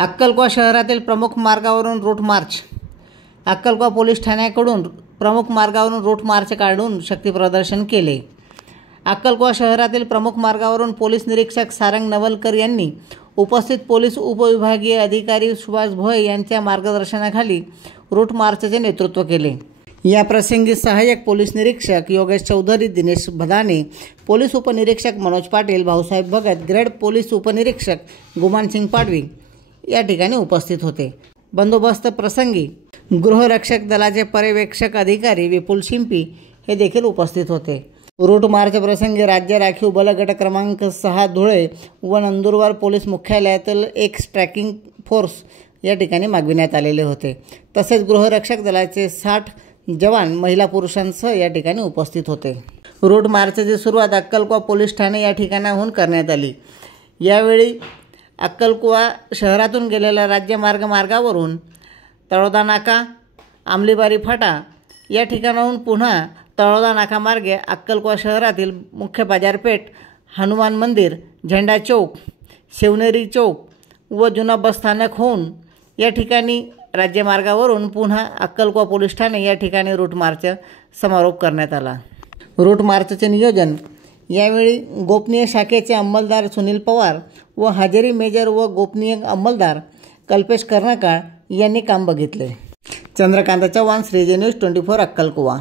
अक्कलकोवा शहरातील प्रमुख मार्गावरून रूट मार्च. अक्कलकोवा पोलीस ठाण्याकडून प्रमुख मार्गावरून रूट मार्च काढून शक्तीप्रदर्शन केले. अक्कलकोवा शहरातील प्रमुख मार्गावरून पोलीस निरीक्षक सारंग नवलकर यांनी उपस्थित पोलीस उपविभागीय अधिकारी सुभाष भोये यांच्या मार्गदर्शनाखाली रूट मार्चचे नेतृत्व केले. या प्रसंगी सहाय्यक पोलीस निरीक्षक योगेश चौधरी, दिनेश भदाने, पोलीस उपनिरीक्षक मनोज पाटील, भाऊसाहेब भगत, ग्रेड पोलीस उपनिरीक्षक गुमानसिंग पाडवी या ठिकाणी उपस्थित होते. बंदोबस्त प्रसंगी गृहरक्षक दलाचे पर्यवेक्षक अधिकारी विपुल शिंपी हे देखील उपस्थित होते. रूट मार्च प्रसंगी राज्य राखीव बल गट क्रमांक 6 धुळे व नंदुरबार पोलीस मुख्यालयातील एक ट्रॅकिंग फोर्स या ठिकाणी मागविण्यात आलेले होते. तसेच गृहरक्षक दलाचे 60 जवान महिला पुरुषांसह या ठिकाणी उपस्थित होते. रूट मार्चची सुरुवात अक्कलकोवा पोलीस ठाणे या ठिकाणाहून करण्यात आली. यावेळी अक्कलकोवा शहरातून गेलेल्या मार्गावरून तळोदा नाका, आमलीबारी फाटा या ठिकाणाहून पुन्हा तळोदा नाकामार्गे अक्कलकोवा शहरातील मुख्य बाजारपेठ, हनुमान मंदिर, झेंडा चौक, शिवनेरी चौक व जुना बस स्थानक होऊन या ठिकाणी राज्यमार्गावरून पुन्हा अक्कलकोवा पोलीस ठाणे या ठिकाणी रूट मार्च समारोप करण्यात आला. रूट मार्चचे नियोजन यावेळी गोपनीय शाखेचे अंमलदार सुनील पवार व हजेरी मेजर व गोपनीय अंमलदार कल्पेश कर्णकाळ यांनी काम बघितले. चंद्रकांत चव्हाण, श्रीजी न्यूज 24 अक्कलकोवा.